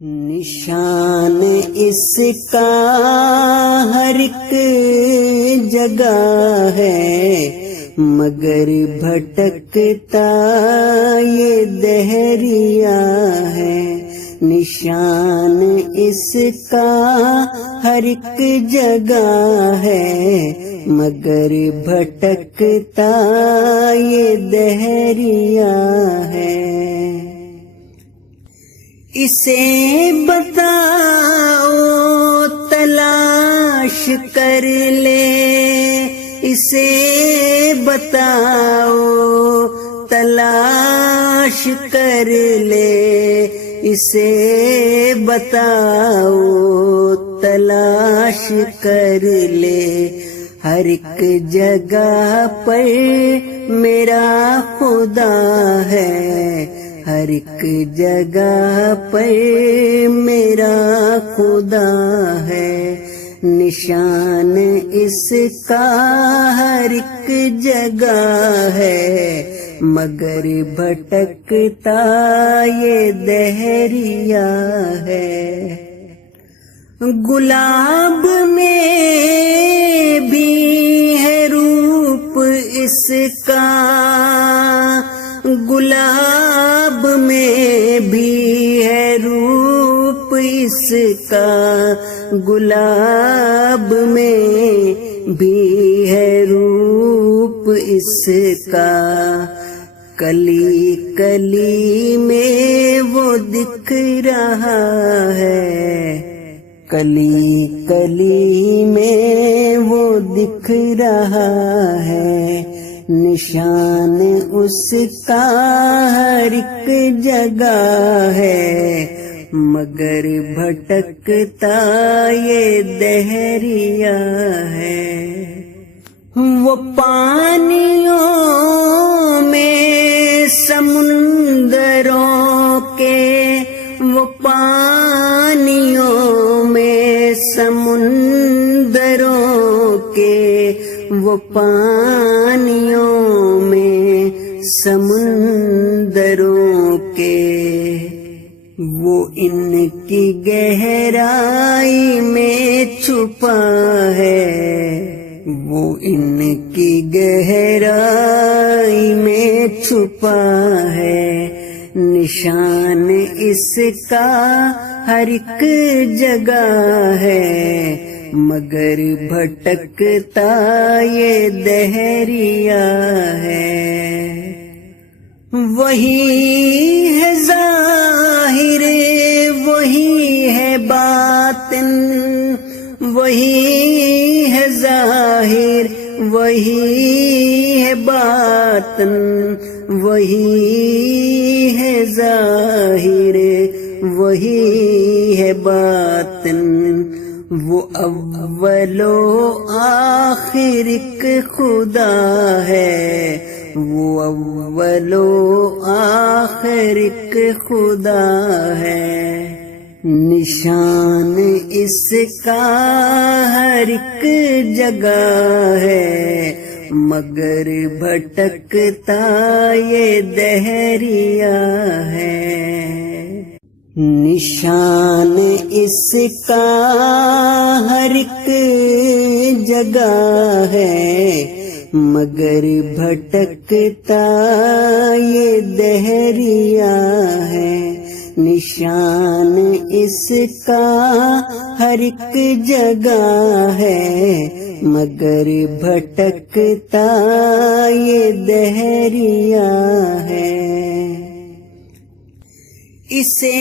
نشان اس کا ہر ایک جگہ ہے، مگر بھٹکتا یہ دہریا ہے۔ نشان اس کا ہر ایک جگہ ہے، مگر بھٹکتا یہ دہریا ہے۔ اسے بتاؤ تلاش کر لے، اسے بتاؤ تلاش کر لے، اسے بتاؤ تلاش کر لے۔ ہر ایک جگہ پر میرا خدا ہے، ہر ایک جگہ پر میرا خدا ہے۔ نشان اس کا ہر ایک جگہ ہے، مگر بھٹکتا یہ دہریا ہے۔ گلاب میں بھی ہے روپ اس کا، گلاب میں بھی ہے روپ اس کا، گلاب میں بھی ہے روپ اس کا۔ کلی کلی میں وہ دکھ رہا ہے، کلی کلی میں وہ دکھ رہا ہے۔ نشان اس کا ہر ایک جگہ ہے، مگر بھٹکتا یہ دہریا ہے۔ وہ پانیوں میں سمندروں کے، وہ پانیوں میں سمندروں کے، وہ پانیوں میں سمندروں کے۔ وہ ان کی گہرائی میں چھپا ہے، وہ ان کی گہرائی میں چھپا ہے۔ نشان اس کا ہر ایک جگہ ہے، مگر بھٹکتا یہ دہریا ہے۔ وہی ہے ظاہر وہی ہے باطن، وہی ہے ظاہر وہی ہے باطن، وہی ہے ظاہر وہی ہے باطن۔ وہ اول و آخر ایک خدا ہے، وہ اول و آخر ایک خدا ہے۔ نشان اس کا ہر ایک جگہ ہے، مگر بھٹکتا یہ دہریا ہے۔ نشان اس کا ہر ایک جگہ ہے، مگر بھٹکتا یہ دہریا ہے۔ نشان اس کا ہر ایک جگہ ہے، مگر بھٹکتا یہ دہریا ہے۔ اسے